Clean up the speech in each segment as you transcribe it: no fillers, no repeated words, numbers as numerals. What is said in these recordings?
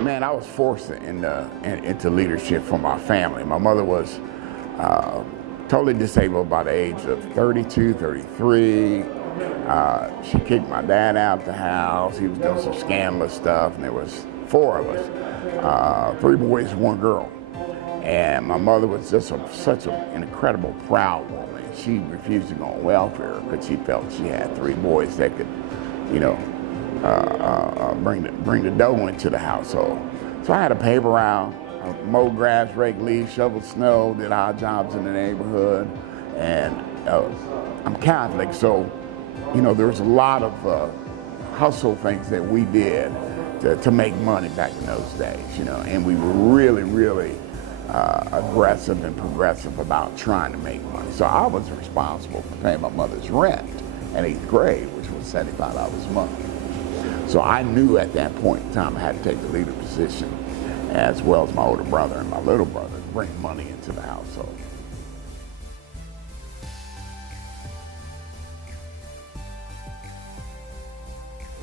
Man, I was forced into leadership from my family. My mother was totally disabled by the age of 32, 33. She kicked my dad out the house. He was doing some scandalous stuff, and there was four of us, three boys, one girl. And my mother was just such an incredible, proud woman. She refused to go on welfare because she felt she had three boys that could, you know, bring the dough into the household. So I had to pave around, mow grass, rake leaves, shovel snow, did odd jobs in the neighborhood, and I'm Catholic, so there's a lot of hustle things that we did to make money back in those days, and we were really, really aggressive and progressive about trying to make money. So I was responsible for paying my mother's rent in 8th grade, which was $75 a month. So I knew at that point in time I had to take the leader position, as well as my older brother and my little brother, to bring money into the household.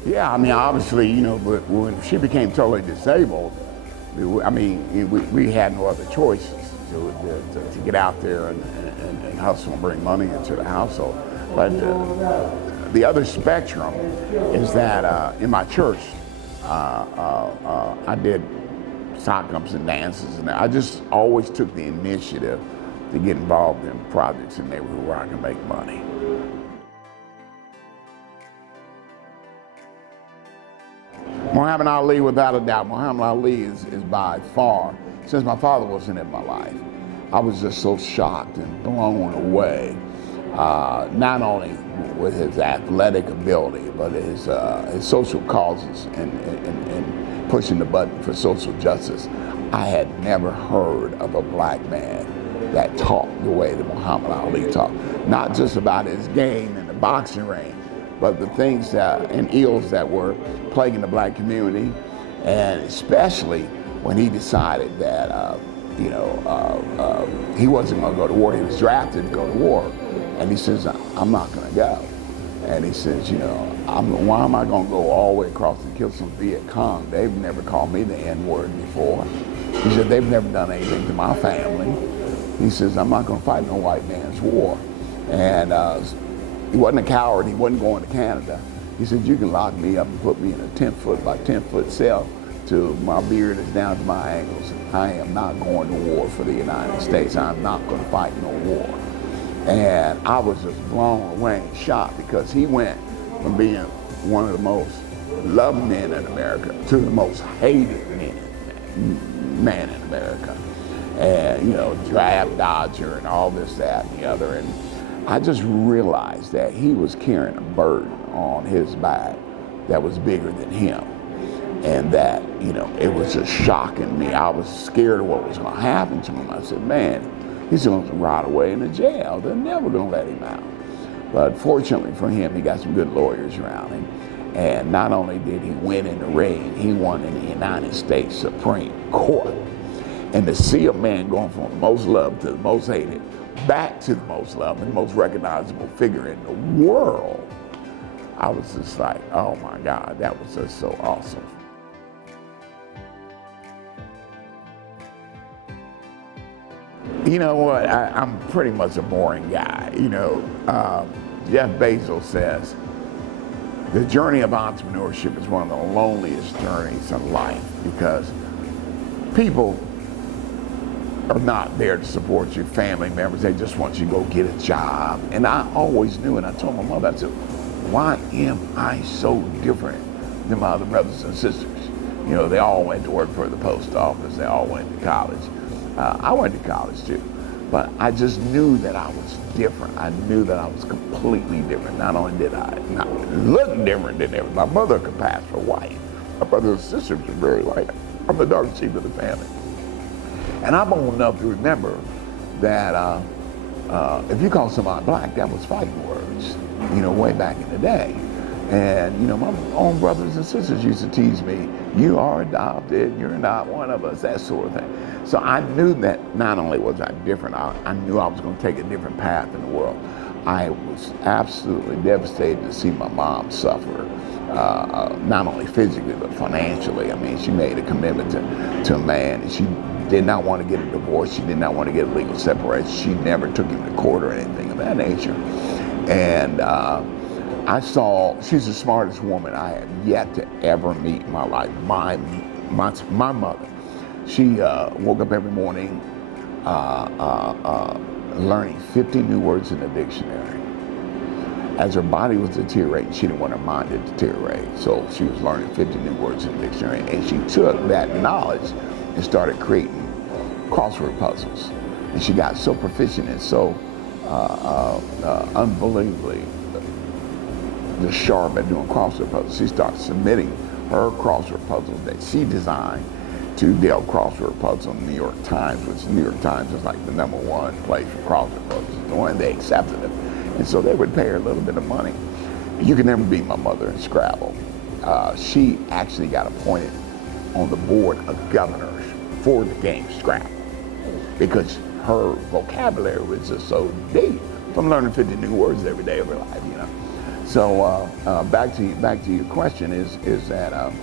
Yeah, I mean, obviously, but when she became totally disabled, we had no other choices to get out there and hustle and bring money into the household. But the other spectrum is that in my church, I did sock ups and dances, and I just always took the initiative to get involved in projects in the neighborhood where I can make money. Muhammad Ali, without a doubt. Muhammad Ali is by far, since my father wasn't in my life, I was just so shocked and blown away, not only with his athletic ability, but his social causes and pushing the button for social justice. I had never heard of a black man that talked the way that Muhammad Ali talked. Not just about his game in the boxing ring, but the things and ills that were plaguing the black community, and especially when he decided that he wasn't going to go to war. He was drafted to go to war, and he says, "I'm not going to go." And he says, why am I going to go all the way across and kill some Viet Cong? They've never called me the N-word before. He said, they've never done anything to my family. He says, I'm not going to fight no white man's war. And he wasn't a coward. He wasn't going to Canada. He said, you can lock me up and put me in a 10-foot by 10-foot cell till my beard is down to my ankles. I am not going to war for the United States. I'm not going to fight no war. And I was just blown away and shocked, because he went from being one of the most loved men in America to the most hated man in America. And, draft dodger and all this, that, and the other. And I just realized that he was carrying a burden on his back that was bigger than him. And that, it was just shocking me. I was scared of what was going to happen to him. I said, man, he's going to rot away in the jail. They're never going to let him out. But fortunately for him, he got some good lawyers around him. And not only did he win in the ring, he won in the United States Supreme Court. And to see a man going from the most loved to the most hated, back to the most loved and most recognizable figure in the world, I was just like, oh my God, that was just so awesome. You know what, I'm pretty much a boring guy. Jeff Bezos says, the journey of entrepreneurship is one of the loneliest journeys in life, because people are not there to support your family members. They just want you to go get a job. And I always knew, and I told my mother, I said, why am I so different than my other brothers and sisters? They all went to work for the post office. They all went to college. I went to college too, but I just knew that I was different. I knew that I was completely different. Not only did I not look different than everybody, my mother could pass for white. My brothers and sisters were very white. I'm the dark sheep of the family. And I'm old enough to remember that if you call somebody black, that was fighting words, way back in the day. And, you know, my own brothers and sisters used to tease me, you are adopted, you're not one of us, that sort of thing. So I knew that not only was I different, I knew I was going to take a different path in the world. I was absolutely devastated to see my mom suffer, not only physically, but financially. I mean, she made a commitment to a man, and she did not want to get a divorce. She did not want to get a legal separation. She never took him to court or anything of that nature. And I saw, she's the smartest woman I have yet to ever meet in my life. My mother, she woke up every morning learning 50 new words in the dictionary. As her body was deteriorating, she didn't want her mind to deteriorate. So she was learning 50 new words in the dictionary. And she took that knowledge and started creating crossword puzzles. And she got so proficient and so unbelievably just sharp at doing crossword puzzles. She started submitting her crossword puzzles that she designed to Dale Crossword Puzzle in the New York Times, which the New York Times is like the #1 place for crossword puzzles. And they accepted it. And so they would pay her a little bit of money. You can never beat my mother in Scrabble. She actually got appointed on the board of governors for the game Scrabble because her vocabulary was just so deep from learning 50 new words every day of her life, you know. So back to your question is that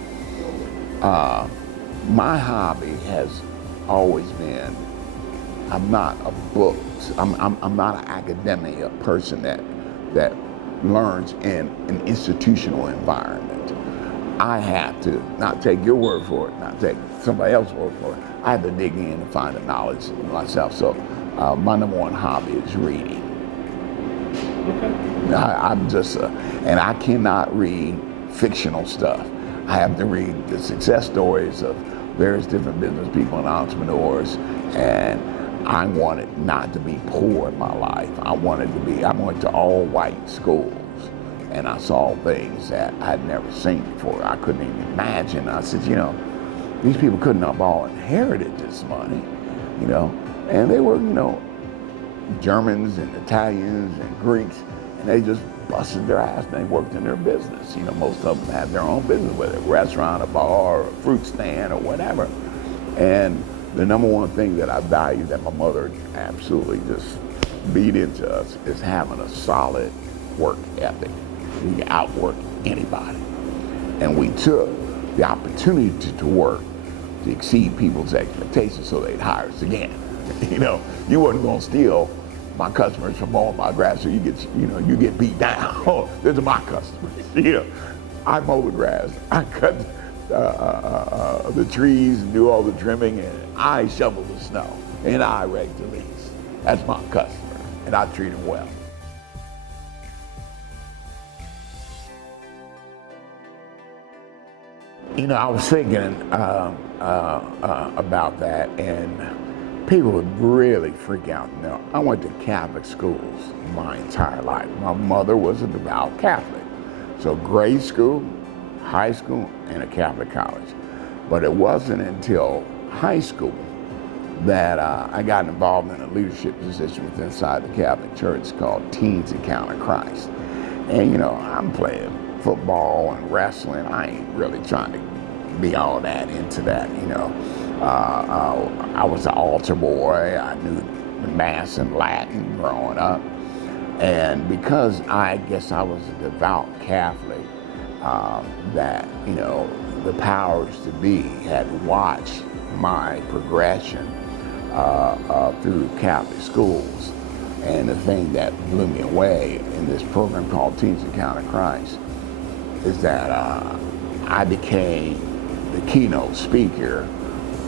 my hobby has always been, I'm not a book, I'm not an academia person that learns in an institutional environment. I have to not take your word for it, not take somebody else's word for it. I have to dig in and find the knowledge myself. So my #1 hobby is reading. Okay. I'm just, and I cannot read fictional stuff. I have to read the success stories of various different business people and entrepreneurs, and I wanted not to be poor in my life. I went to all white schools, and I saw things that I'd never seen before. I couldn't even imagine. I said, you know, these people couldn't have all inherited this money, you know, and they were, you know, Germans and Italians and Greeks, and they just busted their ass and they worked in their business. You know, most of them had their own business, whether a restaurant, a bar, a fruit stand, or whatever. And the #1 thing that I value that my mother absolutely just beat into us is having a solid work ethic. We can outwork anybody. And we took the opportunity to work to exceed people's expectations so they'd hire us again. You know, you wasn't gonna steal my customers from mowing my grass, so you get beat down. Oh, these are my customers. You know, I mow the grass, I cut the trees and do all the trimming, and I shovel the snow, and I rake the leaves. That's my customer, and I treat them well. You know, I was thinking about that, and people would really freak out. Now, I went to Catholic schools my entire life. My mother was a devout Catholic. So grade school, high school, and a Catholic college. But it wasn't until high school that I got involved in a leadership position within inside the Catholic Church called Teens Encounter Christ. And you know, I'm playing football and wrestling. I ain't really trying to be all that into that, you know. I was an altar boy. I knew the Mass and Latin growing up. And because I guess I was a devout Catholic, that, you know, the powers to be had watched my progression through Catholic schools. And the thing that blew me away in this program called Teens Encounter Christ is that I became the keynote speaker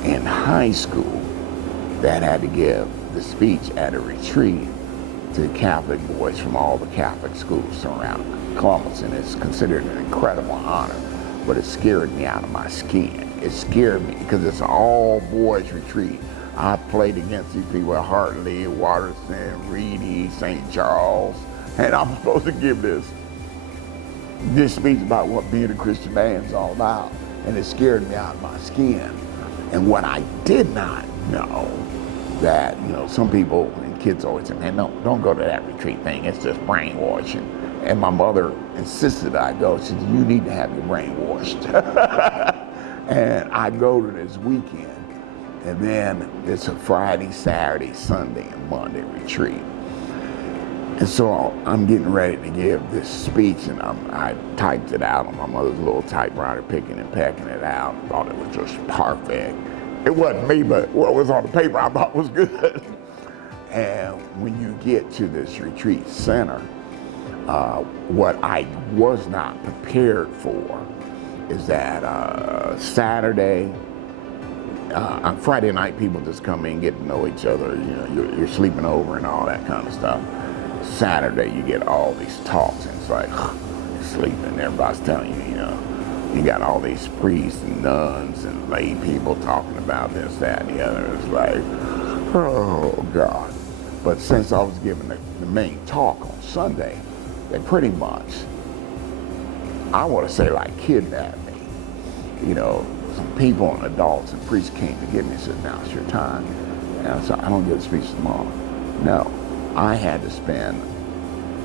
in high school that had to give the speech at a retreat to Catholic boys from all the Catholic schools around Columbus, and it's considered an incredible honor, but it scared me out of my skin. It scared me because it's an all boys retreat. I played against these people at Hartley, Waterston, Reedy, St. Charles, and I'm supposed to give this speech about what being a Christian man is all about, and it scared me out of my skin. And what I did not know, that, you know, some people and kids always say, man, don't go to that retreat thing, it's just brainwashing. And my mother insisted I go. She said, you need to have your brain washed. And I go to this weekend, and then it's a Friday, Saturday, Sunday, and Monday retreat. And so I'm getting ready to give this speech, and I typed it out on my mother's little typewriter, picking and packing it out. I thought it was just perfect. It wasn't me, but what was on the paper I thought was good. And when you get to this retreat center, what I was not prepared for is that Saturday, on Friday night, people just come in, get to know each other. You know, you're sleeping over and all that kind of stuff. Saturday, you get all these talks, and it's like you're sleeping. Everybody's telling you, you know, you got all these priests and nuns and lay people talking about this, that, and the other. It's like, oh God. But since I was giving the main talk on Sunday, they pretty much, I want to say, like, kidnapped me. You know, some people and adults and priests came to get me and said, now it's your time. And I said, I don't get a speech tomorrow. No, I had to spend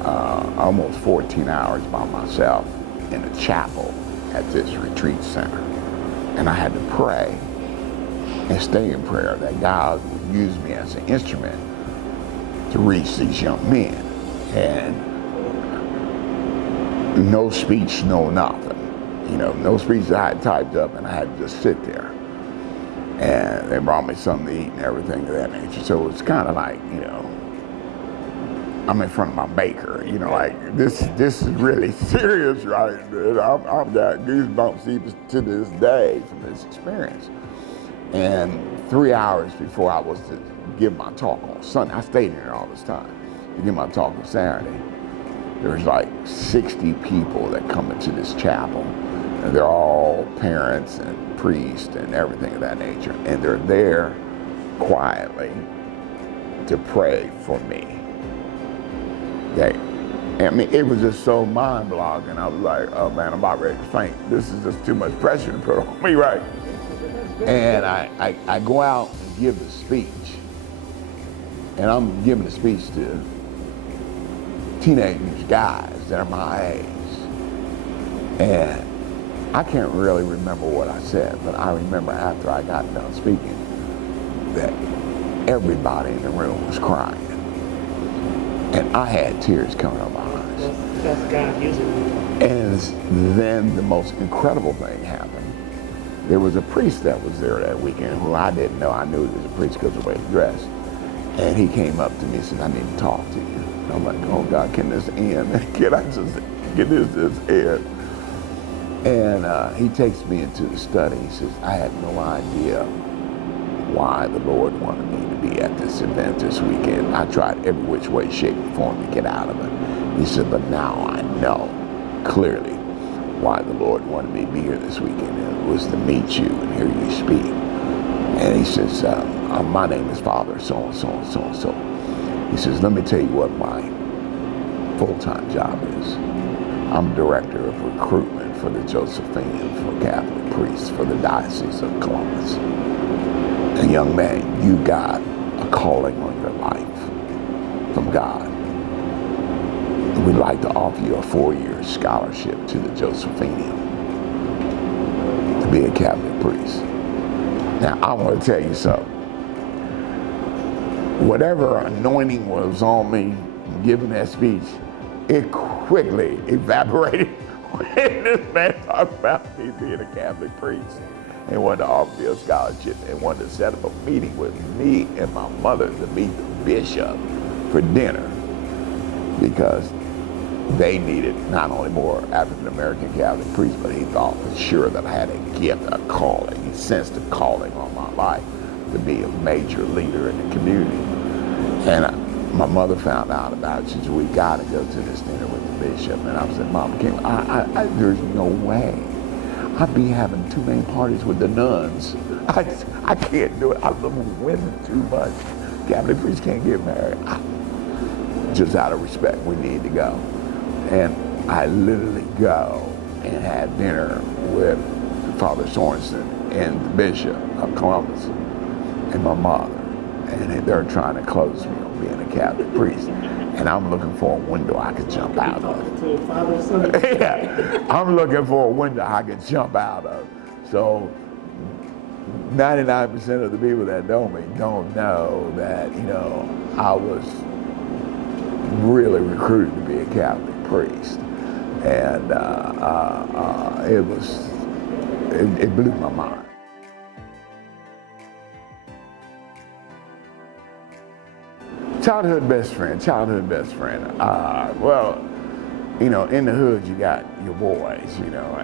almost 14 hours by myself in a chapel at this retreat center. And I had to pray and stay in prayer that God would use me as an instrument to reach these young men. And no speech, no nothing. You know, no speech that I had typed up, and I had to just sit there. And they brought me something to eat and everything of that nature. So it's kind of like, you know, I'm in front of my baker. You know, like, this is really serious, right? I've got goosebumps even to this day from this experience. And 3 hours before I was to give my talk on Sunday, I stayed here all this time to give my talk on Saturday. There's like 60 people that come into this chapel, and they're all parents and priests and everything of that nature, and they're there quietly to pray for me. I mean, it was just so mind-boggling. I was like, oh man, I'm about ready to faint. This is just too much pressure to put on me, right? And I go out and give the speech, and I'm giving the speech to teenage guys that are my age. And I can't really remember what I said, but I remember after I got done speaking that everybody in the room was crying. And I had tears coming out of my eyes. That's God using you. And then the most incredible thing happened. There was a priest that was there that weekend who I didn't know. I knew he was a priest because of the way he dressed. And he came up to me and said, I need to talk to you. And I'm like, oh God, can this end? Can I just get this end? And he takes me into the study. He says, I had no idea why the Lord wanted me to be at this event this weekend. I tried every which way, shape, and form to get out of it. He said, but now I know clearly why the Lord wanted me to be here this weekend. And it was to meet you and hear you speak. And he says, my name is Father so-and-so and so-and-so. He says, let me tell you what my full-time job is. I'm director of recruitment for the Josephinian for Catholic priests for the Diocese of Columbus. And young man, you got a calling on your life from God. And we'd like to offer you a 4-year scholarship to the Josephinian to be a Catholic priest. Now, I want to tell you something. Whatever anointing was on me giving that speech, it quickly evaporated when this man talked about me being a Catholic priest and wanted to offer me a scholarship and wanted to set up a meeting with me and my mother to meet the bishop for dinner because they needed not only more African-American Catholic priests, but he thought for sure that I had a gift, a calling. He sensed a calling on my life to be a major leader in the community. And my mother found out about it. She said, we got to go to this dinner with the bishop. And I said, Mom, there's no way. I'd be having too many parties with the nuns. I can't do it. I love women too much. Catholic priests can't get married. Just out of respect, we need to go. And I literally go and had dinner with Father Sorensen and the bishop of Columbus and my mother. And they're trying to close me being a Catholic priest. And I'm looking for a window I could jump out of. Yeah, I'm looking for a window I could jump out of. So 99% of the people that know me don't know that, I was really recruited to be a Catholic priest. And it blew my mind. Childhood best friend. Well, in the hood you got your boys,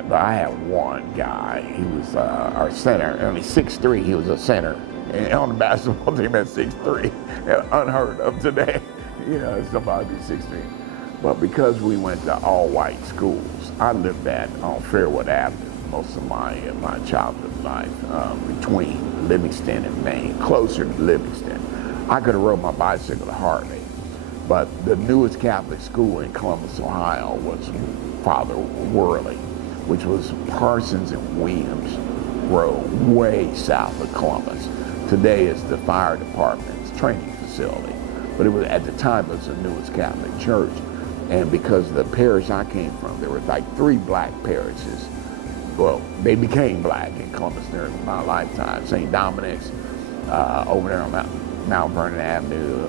but I had one guy, he was our center, only 6'3", he was a center. And on the basketball team at 6'3", unheard of today, somebody be 6'3". But because we went to all-white schools, I lived on Fairwood Avenue most of my childhood life, between Livingston and Maine, closer to Livingston. I could have rode my bicycle to Hartley, but the newest Catholic school in Columbus, Ohio was Father Wehrle, which was Parsons and Williams Road, way south of Columbus. Today is the fire department's training facility, but at the time it was the newest Catholic church. And because the parish I came from, there were like 3 black parishes. Well, they became black in Columbus during my lifetime. St. Dominic's, over there on Mount Vernon Avenue,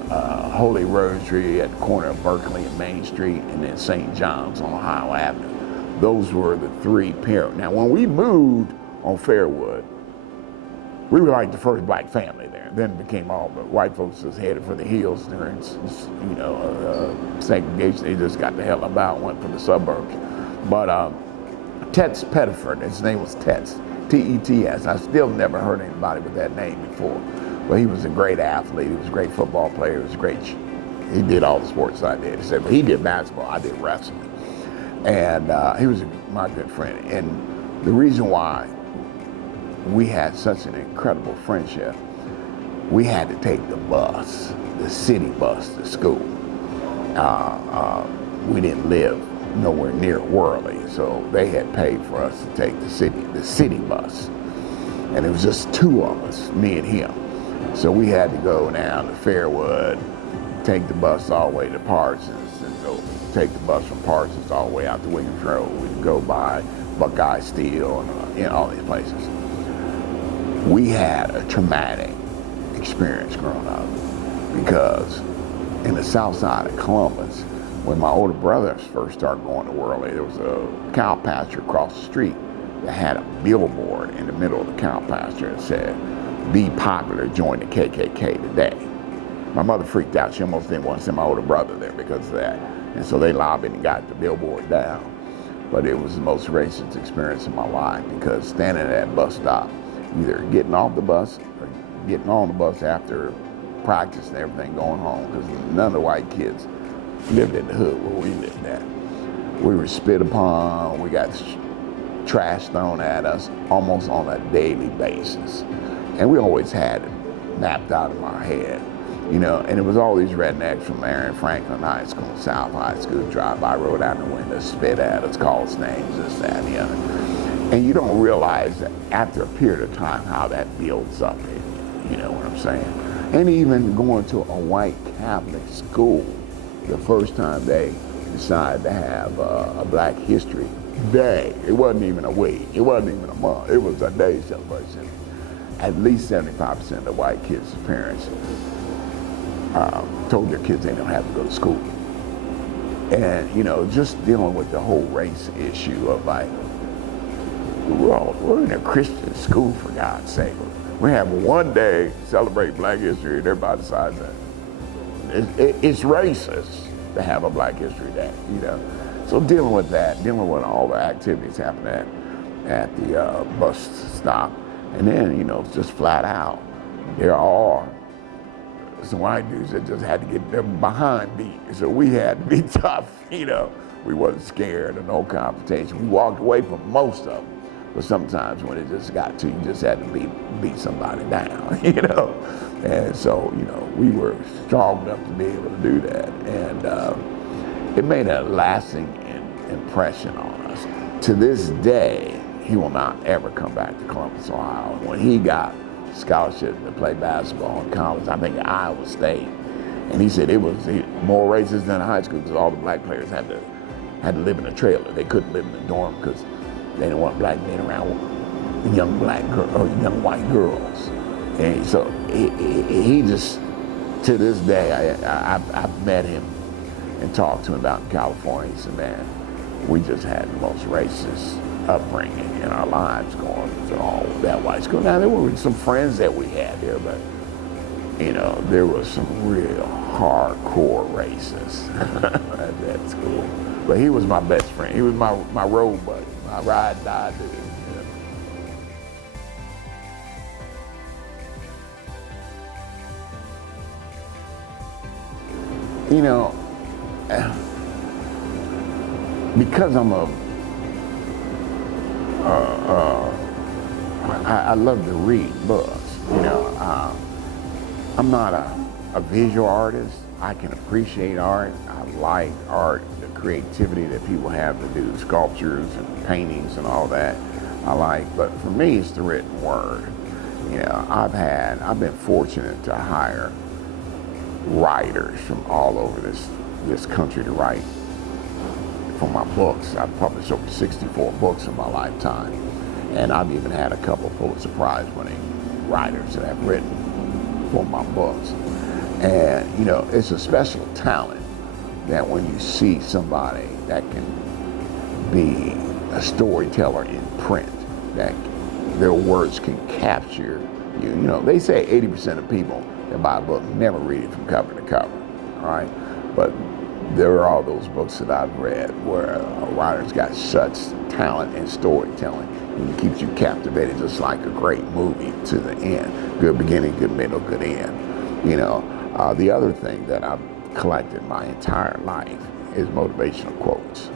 Holy Rosary at the corner of Berkeley and Main Street, and then St. John's on Ohio Avenue. Those were the 3 parishes. Now, when we moved on Fairwood, we were like the first black family there. Then it became all the white folks was headed for the hills during, segregation. They just got the hell about, went for the suburbs. But Tets Pettiford, his name was Tets, T-E-T-S. I still never heard anybody with that name before. But he was a great athlete. He was a great football player. He was great. He did all the sports I did. Except he did basketball. I did wrestling. And he was my good friend. And the reason why we had such an incredible friendship, we had to take the bus, the city bus, to school. We didn't live nowhere near Wehrle, so they had paid for us to take the city bus. And it was just 2 of us, me and him. So we had to go down to Fairwood, take the bus all the way to Parsons, and go take the bus from Parsons all the way out to Williams Road. We'd go by Buckeye Steel and all these places. We had a traumatic experience growing up because in the south side of Columbus, when my older brothers first started going to Wehrle, there was a cow pasture across the street that had a billboard in the middle of the cow pasture that said, "Be popular, join the KKK today." My mother freaked out. She almost didn't want to send my older brother there because of that. And so they lobbied and got the billboard down. But it was the most racist experience of my life because standing at that bus stop, either getting off the bus or getting on the bus after practice and everything, going home, because none of the white kids lived in the hood where we lived at. We were spit upon, we got trash thrown at us almost on a daily basis. And we always had it mapped out in our head, and it was all these rednecks from Marion Franklin High School, South High School, drive by, rolled out the window, spit at us, called us names, this, that, and the other. And you don't realize that after a period of time how that builds up, you know what I'm saying? And even going to a white Catholic school, the first time they decided to have a Black History Day, it wasn't even a week, it wasn't even a month, it was a day celebration. At least 75% of the white kids' parents told their kids they don't have to go to school. And, just dealing with the whole race issue of like, we're in a Christian school, for God's sake. We have one day to celebrate Black History and everybody decides that it's racist to have a Black History Day, So dealing with that, dealing with all the activities happening at the bus stop, and then, just flat out, there are some white dudes that just had to get their behind beat. So we had to be tough, We wasn't scared of no confrontation. We walked away from most of them. But sometimes when it just got to, you just had to beat somebody down, And so, we were strong enough to be able to do that. And it made a lasting impression on us. To this day, he will not ever come back to Columbus, Ohio. When he got scholarship to play basketball in college, I think at Iowa State, And he said it was more racist than high school because all the black players had to live in a trailer. They couldn't live in the dorm because they didn't want black men around with young black or young white girls. And so he just, to this day, I've met him and talked to him about California. He said, man, we just had the most racist upbringing in our lives going to all that white school. Now, there were some friends that we had there, but, you know, there was some real hardcore racists at that school. But he was my best friend. He was my road buddy, my ride, die dude. You know, because I'm I love to read books. You know, I'm not a visual artist. I can appreciate art. I like art, the creativity that people have to do sculptures and paintings and all that. I like, but for me, it's the written word. You know, I've been fortunate to hire writers from all over this country to write for my books. I've published over 64 books in my lifetime, and I've even had a couple Pulitzer Prize-winning writers that have written for my books. And you know, it's a special talent that when you see somebody that can be a storyteller in print, that their words can capture you. You know, they say 80% of people that buy a book never read it from cover to cover, all right? But there are all those books that I've read where a writer's got such talent in storytelling, and it keeps you captivated just like a great movie to the end. Good beginning, good middle, good end. You know, the other thing that I've collected my entire life is motivational quotes.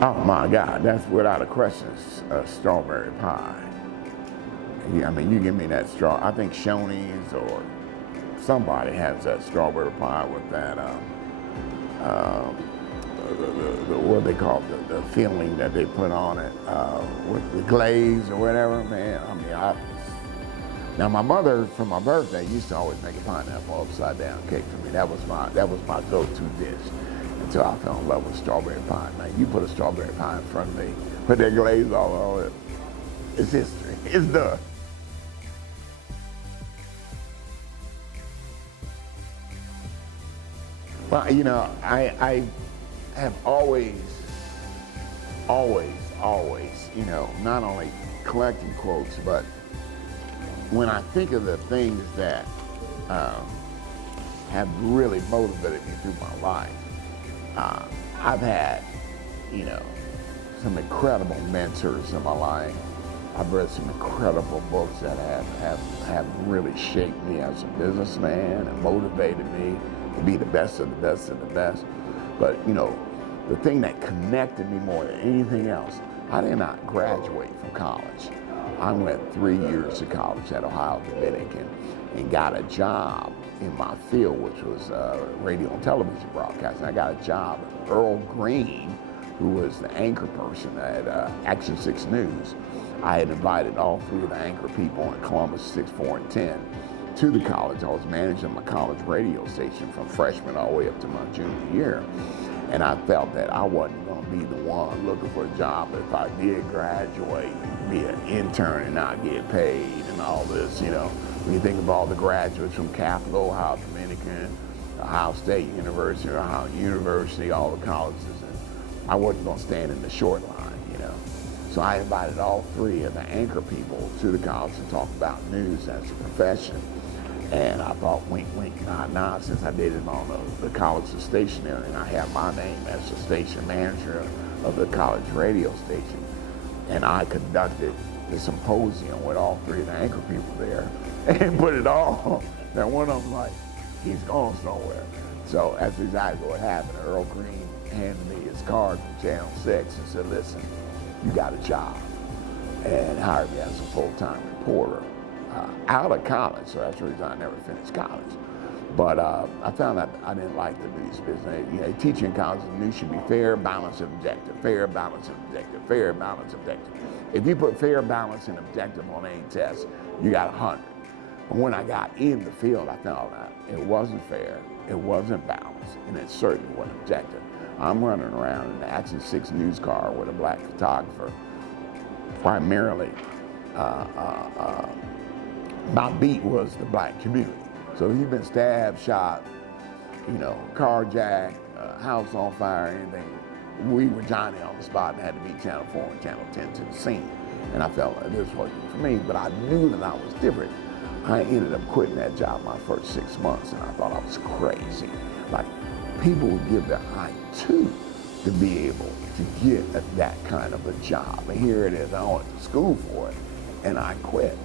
Oh my God, that's without a question, strawberry pie. Yeah, I mean, you give me that I think Shoney's or somebody has that strawberry pie with that, what they call the filling that they put on it, with the glaze or whatever, man. I mean, now my mother, for my birthday, used to always make a pineapple upside down cake for me. That was my go-to dish until I fell in love with strawberry pie. Now, you put a strawberry pie in front of me, put that glaze all over it, it's history. It's done. Well, you know, I have always, you know, not only collecting quotes, but when I think of the things that have really motivated me through my life, I've had, you know, some incredible mentors in my life. I've read some incredible books that have really shaped me as a businessman and motivated me to be the best of the best of the best. But, you know, the thing that connected me more than anything else, I did not graduate from college. I went 3 years to college at Ohio Dominican and got a job in my field, which was radio and television broadcasting. I got a job with Earl Green, who was the anchor person at Action 6 News. I had invited all three of the anchor people in Columbus 6, 4, and 10 to the college. I was managing my college radio station from freshman all the way up to my junior year. And I felt that I wasn't going to be the one looking for a job if I did graduate, be an intern and not get paid and all this, you know. When you think of all the graduates from Capital, Ohio Dominican, Ohio State University, Ohio University, all the colleges, and I wasn't going to stand in the short line, you know. So I invited all three of the anchor people to the college to talk about news as a profession. And I thought, wink, wink, nod, nod, since I did it on the college stationery, and I have my name as the station manager of the college radio station. And I conducted the symposium with all three of the anchor people there and put it all. Now one of them like, he's gone somewhere. So that's exactly what happened. Earl Green handed me his card from Channel 6 and said, listen, you got a job, and hired me as a full-time reporter out of college. So that's the reason I never finished college. But I found out I didn't like the news business. You know, teaching in college, the news should be fair, balanced, and objective. Fair, balanced, and objective. Fair, balanced, objective. If you put fair, balanced, and objective on any test, you got 100. But when I got in the field, I found out it wasn't fair, it wasn't balanced, and it certainly wasn't objective. I'm running around in an Action 6 news car with a black photographer, primarily. My beat was the black community. So if you've been stabbed, shot, you know, carjacked, house on fire, anything, we were Johnny on the spot and had to be Channel 4 and Channel 10 to the scene. And I felt like this wasn't for me, but I knew that I was different. I ended up quitting that job my first 6 months, and I thought I was crazy. Like, people would give their eye to be able to get that kind of a job. And here it is, I went to school for it, and I quit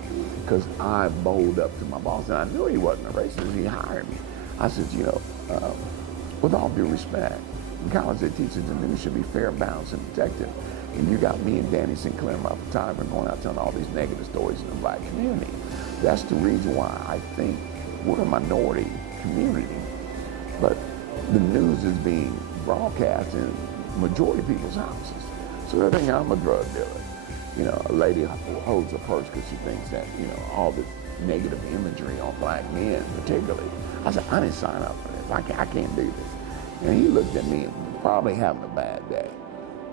because I bowled up to my boss, and I knew he wasn't a racist. He hired me. I said, you know, with all due respect, in college they teach that the news should be fair, balanced, and protective. And you got me and Danny Sinclair, my photographer, going out telling all these negative stories in the black community. That's the reason why I think we're a minority community, but the news is being broadcast in majority of people's houses. So they think I'm a drug dealer. You know, a lady holds a purse because she thinks that, you know, all the negative imagery on black men particularly. I said, I didn't sign up for this. I can't do this. And he looked at me and probably having a bad day.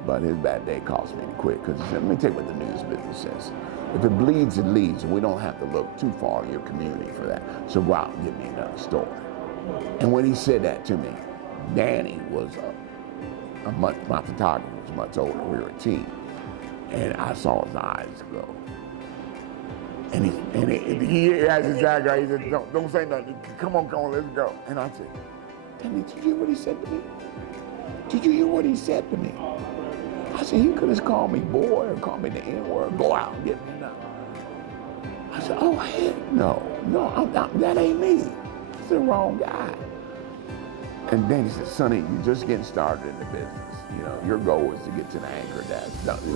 But his bad day caused me to quit because he said, let me tell you what the news business says. If it bleeds, it leads, and we don't have to look too far in your community for that. So go out and give me another story. And when he said that to me, Danny was my photographer was much older. We were a team. And I saw his eyes go. And he has his eye go. He said, don't say nothing. Come on, let's go. And I said, Danny, did you hear what he said to me? Did you hear what he said to me? I said, he could have called me boy or called me the N-word. Go out and get me now. I said, oh, heck no. That ain't me. That's the wrong guy. And then he said, Sonny, you're just getting started in the business. You know, your goal is to get to the anchor desk.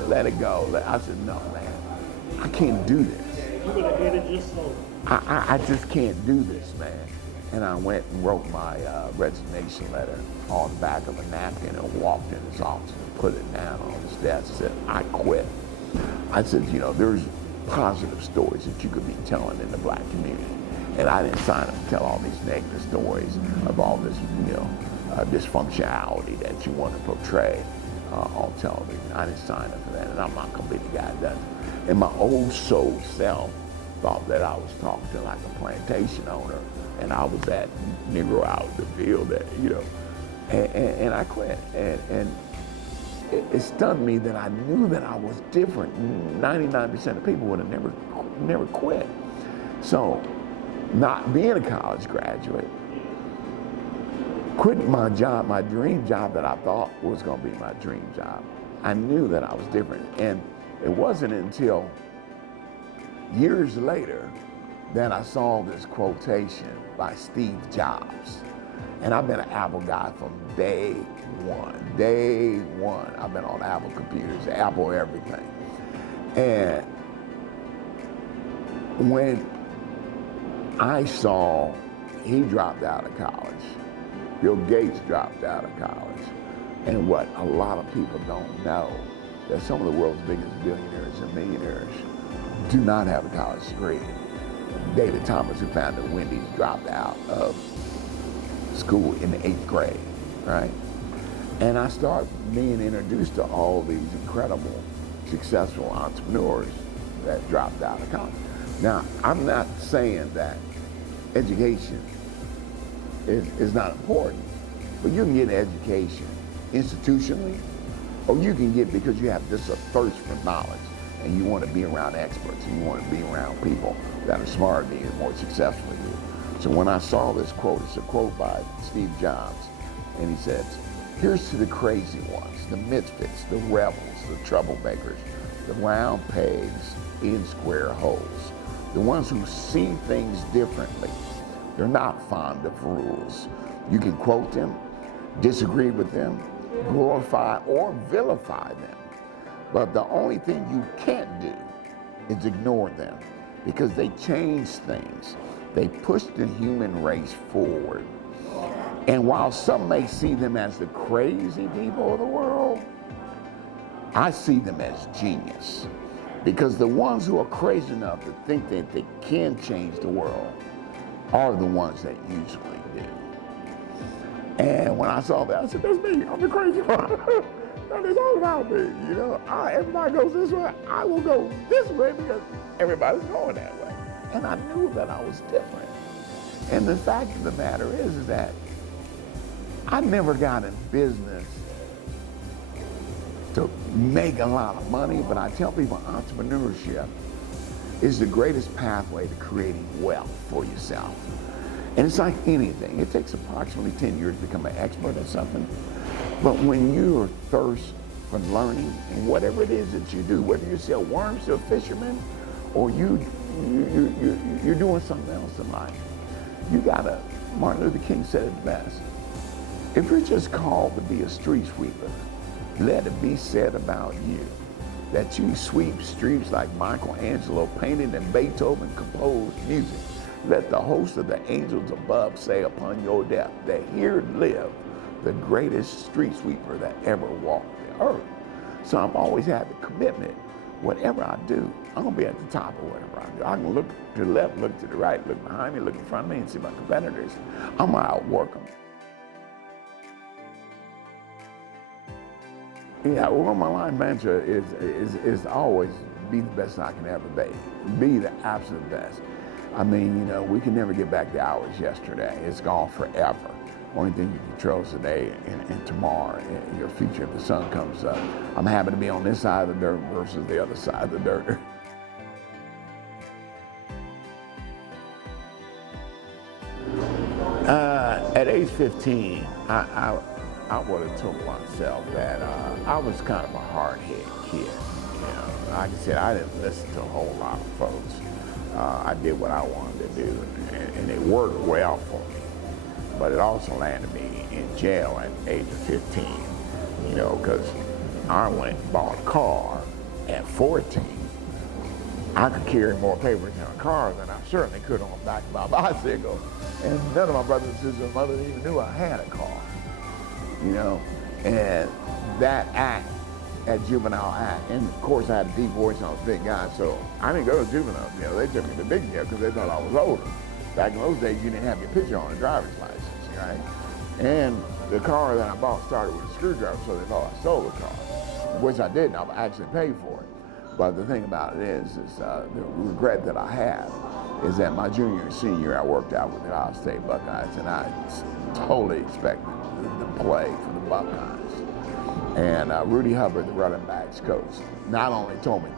Let it go. I said, no, man, I can't do this. You would have hated your soul. I just can't do this, man. And I went and wrote my resignation letter on the back of a napkin and walked in his office and put it down on his desk and said, I quit. I said, you know, there's positive stories that you could be telling in the black community. And I didn't sign up to tell all these negative stories of all this, you know, dysfunctionality that you want to portray on television. I didn't sign up for that, and I'm not going to be the guy that does it. And my old soul self thought that I was talking to like a plantation owner, and I was that Negro out in the field that, you know, and I quit. And it stunned me that I knew that I was different. 99% of people would have never quit. So, not being a college graduate, quitting my job, my dream job that I thought was going to be my dream job, I knew that I was different. And it wasn't until years later that I saw this quotation by Steve Jobs. And I've been an Apple guy from day one. Day one, I've been on Apple computers, Apple everything. And when I saw he dropped out of college, Bill Gates dropped out of college, and what a lot of people don't know, that some of the world's biggest billionaires and millionaires do not have a college degree. David Thomas, who founded Wendy's, dropped out of school in the 8th grade, right? And I started being introduced to all these incredible, successful entrepreneurs that dropped out of college. Now, I'm not saying that education is not important, but you can get an education institutionally, or you can get because you have just a thirst for knowledge and you want to be around experts and you want to be around people that are smarter than you and more successful than you. So when I saw this quote, it's a quote by Steve Jobs, and he says, here's to the crazy ones, the misfits, the rebels, the troublemakers, the round pegs in square holes, the ones who see things differently. They're not fond of rules. You can quote them, disagree with them, glorify or vilify them. But the only thing you can't do is ignore them, because they change things. They push the human race forward. And while some may see them as the crazy people of the world, I see them as genius. Because the ones who are crazy enough to think that they can change the world are the ones that usually do. And when I saw that, I said, that's me, I'm the crazy one. That is all about me, you know. Everybody goes this way, I will go this way because everybody's going that way. And I knew that I was different. And the fact of the matter is that I never got in business to make a lot of money, but I tell people entrepreneurship is the greatest pathway to creating wealth for yourself. And it's like anything. It takes approximately 10 years to become an expert at something. But when you're thirst for learning, and whatever it is that you do, whether you sell worms to a fisherman or you're doing something else in life, you gotta, Martin Luther King said it best, if you're just called to be a street sweeper, let it be said about you that you sweep streets like Michelangelo painted and Beethoven composed music. Let the host of the angels above say upon your death that here lived the greatest street sweeper that ever walked the earth. So I've always had the commitment, whatever I do, I'm gonna be at the top of whatever I do. I can look to the left, look to the right, look behind me, look in front of me and see my competitors. I'm gonna outwork them. Yeah, well, my line mantra is always be the best I can ever be. Be the absolute best. I mean, you know, we can never get back the hours yesterday. It's gone forever. Only thing you control is today and tomorrow, and your future if the sun comes up. I'm happy to be on this side of the dirt versus the other side of the dirt. At age 15, I would have told myself that I was kind of a hard-headed kid. You know, like I said, I didn't listen to a whole lot of folks. I did what I wanted to do, and it worked well for me. But it also landed me in jail at the age of 15, you know, because I went and bought a car at 14. I could carry more papers in a car than I certainly could on the back of my bicycle. And none of my brothers and sisters and mothers even knew I had a car, you know. And that act, that juvenile act, and of course I had a deep voice and I was a big guy, so I didn't go to juvenile jail. They took me to big jail because they thought I was older. Back in those days, you didn't have your picture on a driver's license, right? And the car that I bought started with a screwdriver, so they thought I stole the car, which I didn't. I actually paid for it. But the thing about it is the regret that I have is that my junior and senior year, I worked out with the Ohio State Buckeyes, and I totally expected to play for the Buckeyes. And Rudy Hubbard, the running backs coach, not only told me,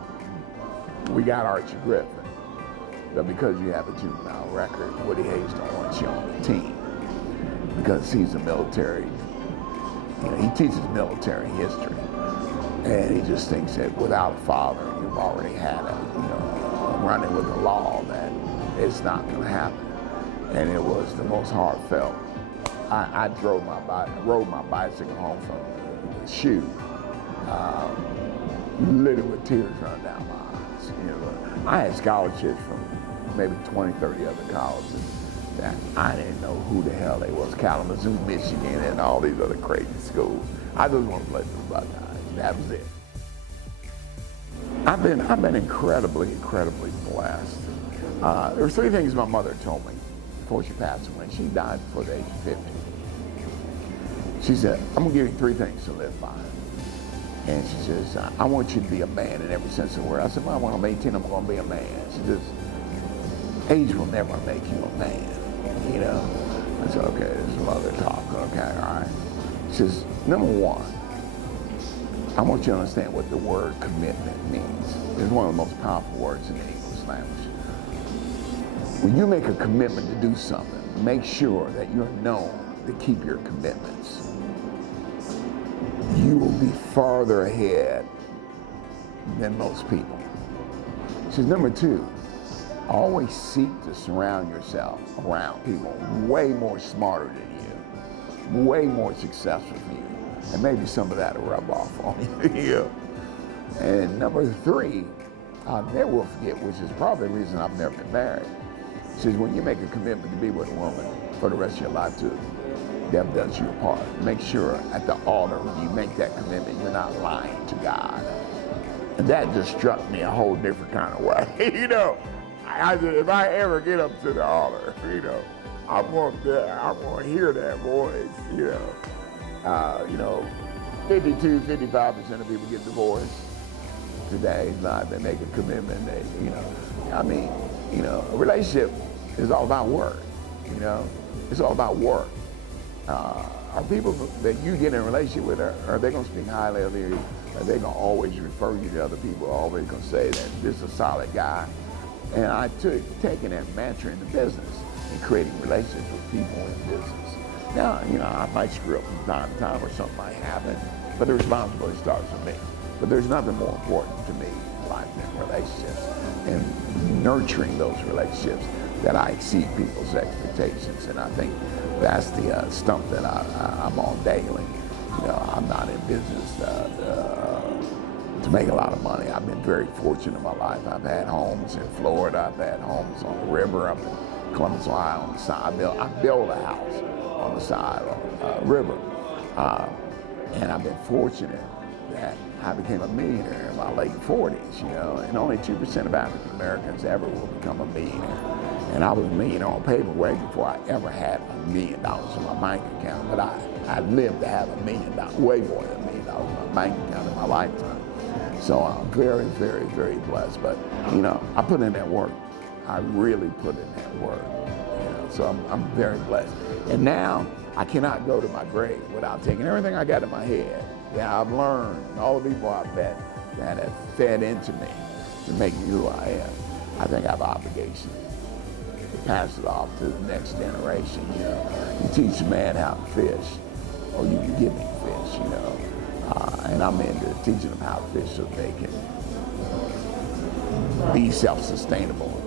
we got Archie Griffin, but because you have a juvenile record, Woody Hayes don't want you on the team because he's a military, you know, he teaches military history. And he just thinks that without a father, you've already had a, you know, running with the law, that it's not going to happen. And it was the most heartfelt. I rode my bicycle home from the shoe, littered with tears running down my eyes. You know, I had scholarships from maybe 20, 30 other colleges that I didn't know who the hell they was. Kalamazoo, Michigan, and all these other crazy schools. I just want to play for the Buckeyes. That was it. I've been incredibly blessed. There were three things my mother told me before she passed away. She died before the age of 50. She said, I'm gonna give you three things to live by. And she says, I want you to be a man in every sense of the word. I said, well, when I'm 18, I'm gonna be a man. She says, age will never make you a man, you know? I said, okay, this is mother talk, okay, all right. She says, number one, I want you to understand what the word commitment means. It's one of the most powerful words in the English language. When you make a commitment to do something, make sure that you're known to keep your commitments. You will be farther ahead than most people. She says, number two, always seek to surround yourself around people way more smarter than you, way more successful than you. And maybe some of that will rub off on you. And number three, I'll never forget, which is probably the reason I've never been married, He says, when you make a commitment to be with a woman for the rest of your life, to death does you apart. Make sure at the altar when you make that commitment, you're not lying to God. And that just struck me a whole different kind of way. You know, if I ever get up to the altar, you know, I want to hear that voice. You know, 52, 55% of people get divorced today. They make a commitment. A relationship is all about work. You know, it's all about work. Are people that you get in a relationship with, are they going to speak highly of you? Are they going to always refer you to other people? Always going to say that this is a solid guy? And I took taking that mantra into business and creating relationships with people in business. Now, you know, I might screw up from time to time or something might happen, but the responsibility starts with me. But there's nothing more important to me in life than relationships and nurturing those relationships that I exceed people's expectations. And I think that's the stump that I'm on daily. You know, I'm not in business to make a lot of money. I've been very fortunate in my life. I've had homes in Florida. I've had homes on the river up in Columbus, Ohio on the side. I built a house on the side of the river. And I've been fortunate that I became a millionaire in my late 40s, you know, and only 2% of African Americans ever will become a millionaire. And I was a millionaire on paper way before I ever had $1 million in my bank account. But I lived to have $1 million, way more than $1 million in my bank account in my lifetime. So I'm very, very, very blessed. But, you know, I put in that work. I really put in that work. You know, so I'm very blessed. And now I cannot go to my grave without taking everything I got in my head that I've learned, and all the people I've met that have fed into me to make me who I am. I think I have an obligation to pass it off to the next generation. You know, you teach a man how to fish, or you can give him fish. You know, and I'm into teaching them how to fish so they can be self-sustainable